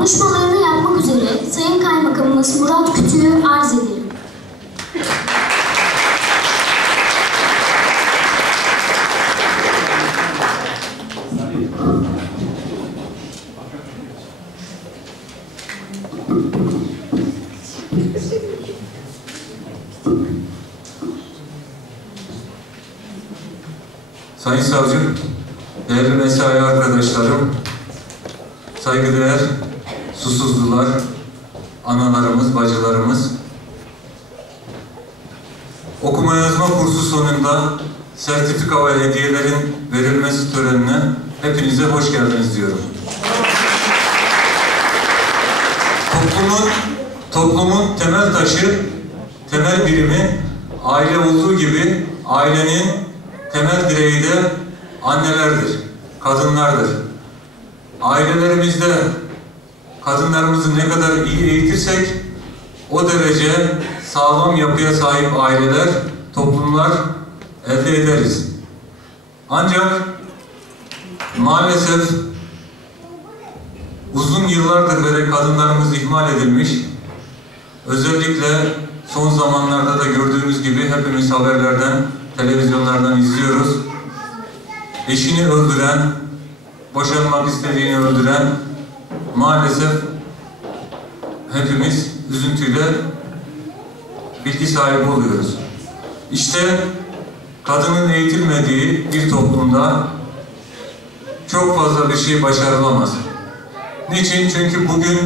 Konuşmalarını yapmak üzere Sayın Kaymakamımız Murat Kütüğü arz edelim. Sayın Savcım, değerli mesai arkadaşlarım, saygıdeğer susuzlular, analarımız, bacılarımız, okuma yazma kursu sonunda sertifika ve hediyelerin verilmesi törenine hepinize hoş geldiniz diyorum. Toplumun, toplumun temel taşı, temel birimi aile olduğu gibi ailenin temel direği de annelerdir, kadınlardır. Ailelerimizde kadınlarımızı ne kadar iyi eğitirsek o derece sağlam yapıya sahip aileler, toplumlar elde ederiz. Ancak maalesef uzun yıllardır böyle kadınlarımız ihmal edilmiş. Özellikle son zamanlarda da gördüğümüz gibi hepimiz haberlerden, televizyonlardan izliyoruz. Eşini öldüren, boşanmak istediğini öldüren maalesef hepimiz üzüntüyle bilgi sahibi oluyoruz. İşte kadının eğitilmediği bir toplumda çok fazla bir şey başarılamaz. Niçin? Çünkü bugün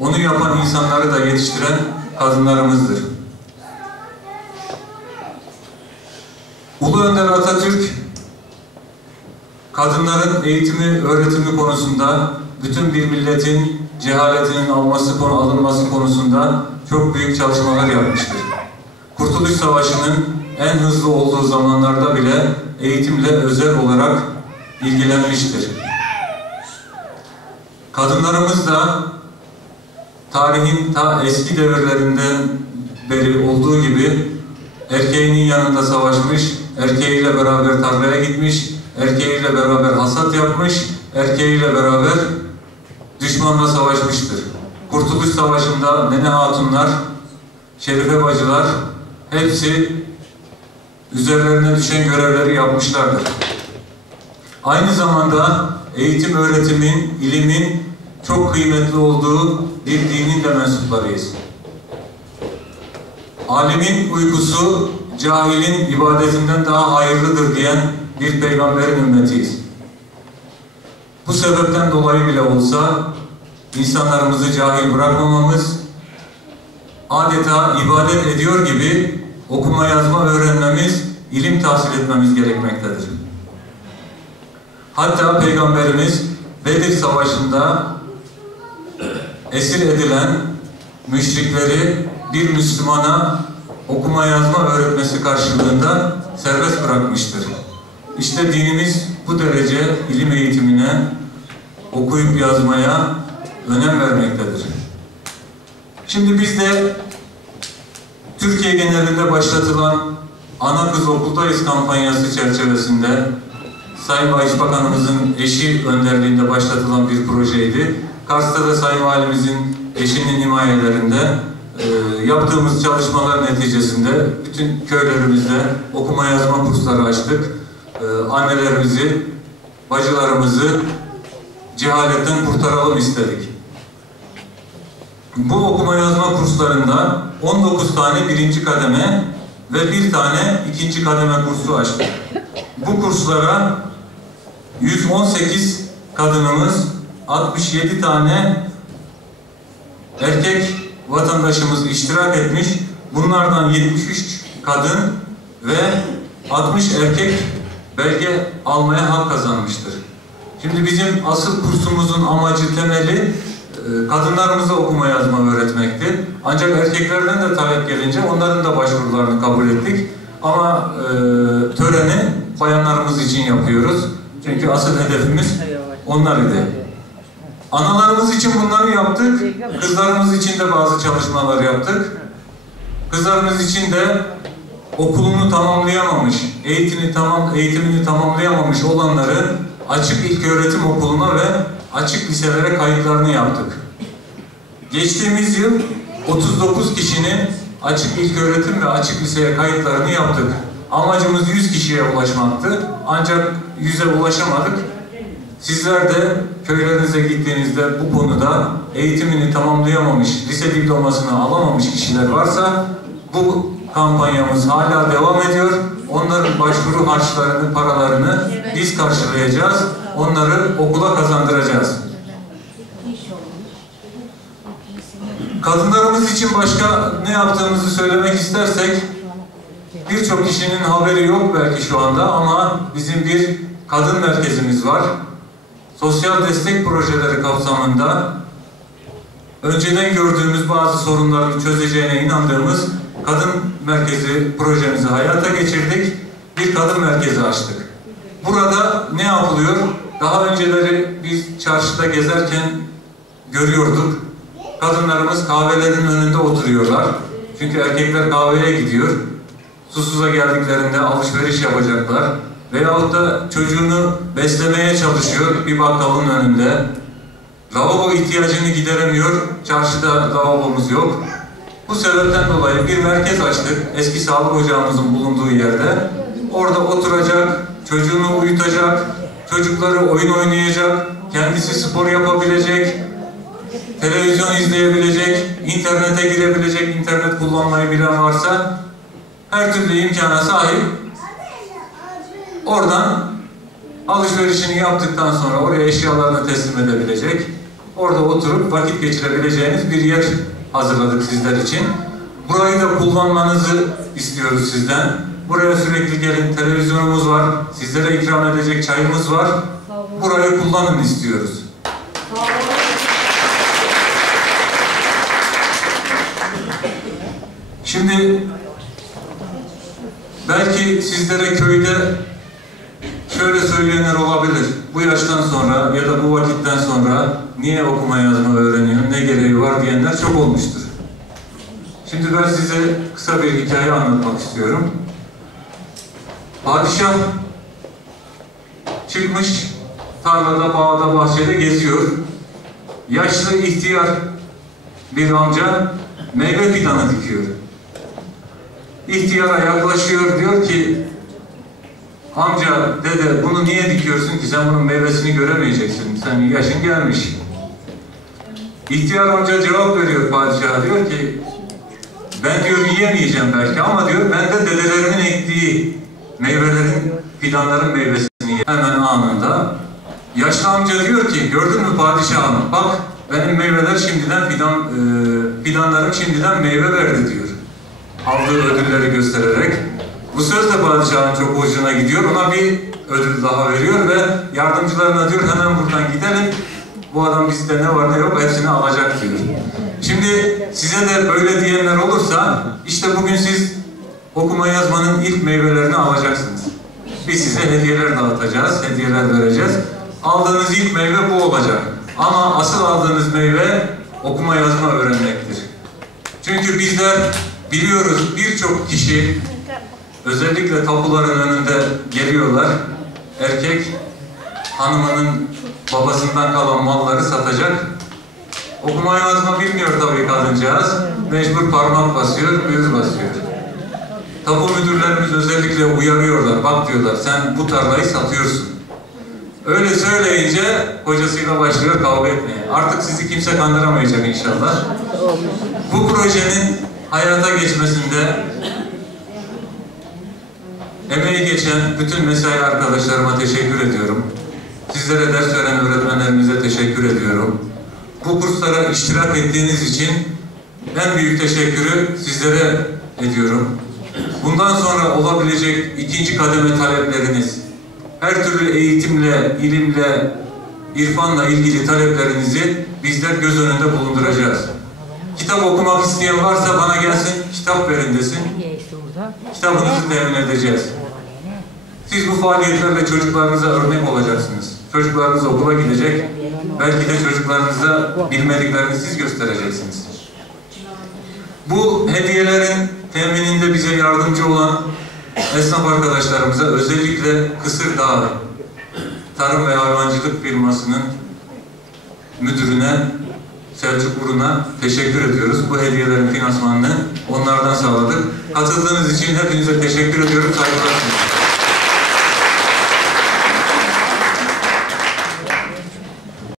onu yapan insanları da yetiştiren kadınlarımızdır. Ulu Önder Atatürk kadınların eğitimi, öğretimi konusunda bütün bir milletin cehaletinin alması, konu alınması konusunda çok büyük çalışmalar yapmıştır. Kurtuluş Savaşı'nın en hızlı olduğu zamanlarda bile eğitimle özel olarak ilgilenmiştir. Kadınlarımız da tarihin ta eski devirlerinden beri olduğu gibi erkeğinin yanında savaşmış, erkeğiyle beraber tarlaya gitmiş, erkeğiyle beraber hasat yapmış, erkeğiyle beraber düşmanla savaşmıştır. Kurtuluş Savaşı'nda Nene Hatunlar, Şerife Bacılar hepsi üzerlerine düşen görevleri yapmışlardır. Aynı zamanda eğitim, öğretimin, ilimin çok kıymetli olduğu bir dinin de mensuplarıyız. Alimin uykusu cahilin ibadetinden daha hayırlıdır diyen bir peygamberin ümmetiyiz. Bu sebepten dolayı bile olsa insanlarımızı cahil bırakmamamız, adeta ibadet ediyor gibi okuma yazma öğrenmemiz, ilim tahsil etmemiz gerekmektedir. Hatta Peygamberimiz Bedir Savaşı'nda esir edilen müşrikleri bir Müslümana okuma yazma öğretmesi karşılığında serbest bırakmıştır. İşte dinimiz bu derece ilim eğitimine, okuyup yazmaya önem vermektedir. Şimdi biz de Türkiye genelinde başlatılan Ana Kız Okuldayız kampanyası çerçevesinde Sayın Başbakanımızın eşi önderliğinde başlatılan bir projeydi. Kars'ta da Sayın Valimizin eşinin himayelerinde e, yaptığımız çalışmalar neticesinde bütün köylerimizde okuma yazma kursları açtık. E, annelerimizi, bacılarımızı cehaletten kurtaralım istedik. Bu okuma yazma kurslarında 19 tane birinci kademe ve bir tane ikinci kademe kursu açtık. Bu kurslara 118 kadınımız, 67 tane erkek vatandaşımız iştirak etmiş. Bunlardan 73 kadın ve 60 erkek belge almaya hak kazanmıştır. Şimdi bizim asıl kursumuzun amacı, temeli kadınlarımıza okuma yazma öğretmekti. Ancak erkeklerden de talep gelince onların da başvurularını kabul ettik. Ama e, töreni bayanlarımız için yapıyoruz. Çünkü asıl hedefimiz onlar idi. Analarımız için bunları yaptık. Kızlarımız için de bazı çalışmalar yaptık. Kızlarımız için de okulunu tamamlayamamış, eğitimini tamam eğitimini tamamlayamamış olanları açık ilköğretim okuluna ve açık liselere kayıtlarını yaptık. Geçtiğimiz yıl 39 kişinin açık ilköğretim ve açık liseye kayıtlarını yaptık. Amacımız 100 kişiye ulaşmaktı. Ancak 100'e ulaşamadık. Sizler de köylerinize gittiğinizde bu konuda eğitimini tamamlayamamış, lise diplomasını alamamış kişiler varsa bu kampanyamız hala devam ediyor. Onların başvuru harçlarını, paralarını biz karşılayacağız. Onları okula kazandıracağız. Kadınlarımız için başka ne yaptığımızı söylemek istersek birçok kişinin haberi yok belki şu anda ama bizim bir kadın merkezimiz var. Sosyal destek projeleri kapsamında önceden gördüğümüz bazı sorunların çözeceğine inandığımız kadın merkezi projemizi hayata geçirdik. Bir kadın merkezi açtık. Burada ne yapılıyor? Daha önceleri biz çarşıda gezerken görüyorduk. Kadınlarımız kahvelerin önünde oturuyorlar. Çünkü erkekler kahveye gidiyor. Susuza geldiklerinde alışveriş yapacaklar. Veyahut da çocuğunu beslemeye çalışıyor bir bakkalın önünde. Lavabo ihtiyacını gideremiyor. Çarşıda lavabomuz yok. Bu sebepten dolayı bir merkez açtık. Eski sağlık ocağımızın bulunduğu yerde. Orada oturacak, çocuğunu uyutacak, çocukları oyun oynayacak, kendisi spor yapabilecek, televizyon izleyebilecek, internete girebilecek, internet kullanmayı bilen varsa her türlü imkana sahip. Oradan alışverişini yaptıktan sonra oraya eşyalarını teslim edebilecek, orada oturup vakit geçirebileceğiniz bir yer hazırladık sizler için. Burayı da kullanmanızı istiyoruz sizden. Buraya sürekli gelin, televizyonumuz var, sizlere ikram edecek çayımız var. Burayı kullanın istiyoruz. Şimdi belki sizlere köyde şöyle söyleyenler olabilir. Bu yaştan sonra ya da bu vakitten sonra niye okuma yazma öğreniyorsun, ne gereği var diyenler çok olmuştur. Şimdi ben size kısa bir hikaye anlatmak istiyorum. Padişah çıkmış tarlada, bağda, bahçede geziyor. Yaşlı, ihtiyar bir amca meyve fidanı dikiyor. İhtiyara yaklaşıyor diyor ki amca dede bunu niye dikiyorsun ki sen bunun meyvesini göremeyeceksin. Sen yaşın gelmiş. İhtiyar amca cevap veriyor padişaha diyor ki ben diyor yiyemeyeceğim belki ama diyor ben de dedelerimin ektiği meyvelerin, fidanların meyvesini yiyeyim. Hemen anında yaşlı amca diyor ki gördün mü padişahım bak benim meyveler şimdiden fidan, e, fidanlarım şimdiden meyve verdi diyor. Aldığı ödülleri göstererek. Bu söz de padişahın çok hoşuna gidiyor. Ona bir ödül daha veriyor ve yardımcılarına diyor hemen buradan gidelim. Bu adam bizde ne var ne yok hepsini alacak diyor. Şimdi size de böyle diyenler olursa işte bugün siz okuma yazmanın ilk meyvelerini alacaksınız. Biz size hediyeler dağıtacağız, hediyeler vereceğiz. Aldığınız ilk meyve bu olacak. Ama asıl aldığınız meyve okuma yazma öğrenmektir. Çünkü bizler biliyoruz birçok kişi özellikle tapuların önünde geliyorlar. Erkek hanımının babasından kalan malları satacak. Okuma yazma bilmiyor tabii kadıncağız. Mecbur parmak basıyor, yüz basıyor. Tapu müdürlerimiz özellikle uyarıyorlar. Bak diyorlar sen bu tarlayı satıyorsun. Öyle söyleyince kocasıyla başlıyor kavga etmeye. Artık sizi kimse kandıramayacak inşallah. Bu projenin hayata geçmesinde emeği geçen bütün mesai arkadaşlarıma teşekkür ediyorum. Sizlere ders veren öğretmenlerimize teşekkür ediyorum. Bu kurslara iştirak ettiğiniz için en büyük teşekkürü sizlere ediyorum. Bundan sonra olabilecek ikinci kademe talepleriniz, her türlü eğitimle, ilimle, irfanla ilgili taleplerinizi bizler göz önünde bulunduracağız. Kitap okumak isteyen varsa bana gelsin, kitap verin desin. Kitabınızı temin edeceğiz. Siz bu faaliyetlerle çocuklarınıza örnek olacaksınız. Çocuklarınız okula gidecek. Belki de çocuklarınıza bilmediklerini siz göstereceksiniz. Bu hediyelerin temininde bize yardımcı olan esnaf arkadaşlarımıza özellikle Kısırdağ Tarım ve Hayvancılık firmasının müdürüne Selçuk Urun'a teşekkür ediyoruz. Bu hediyelerin finansmanını onlardan sağladık. Katıldığınız için hepinize teşekkür ediyorum. Saygılar sunuyorum.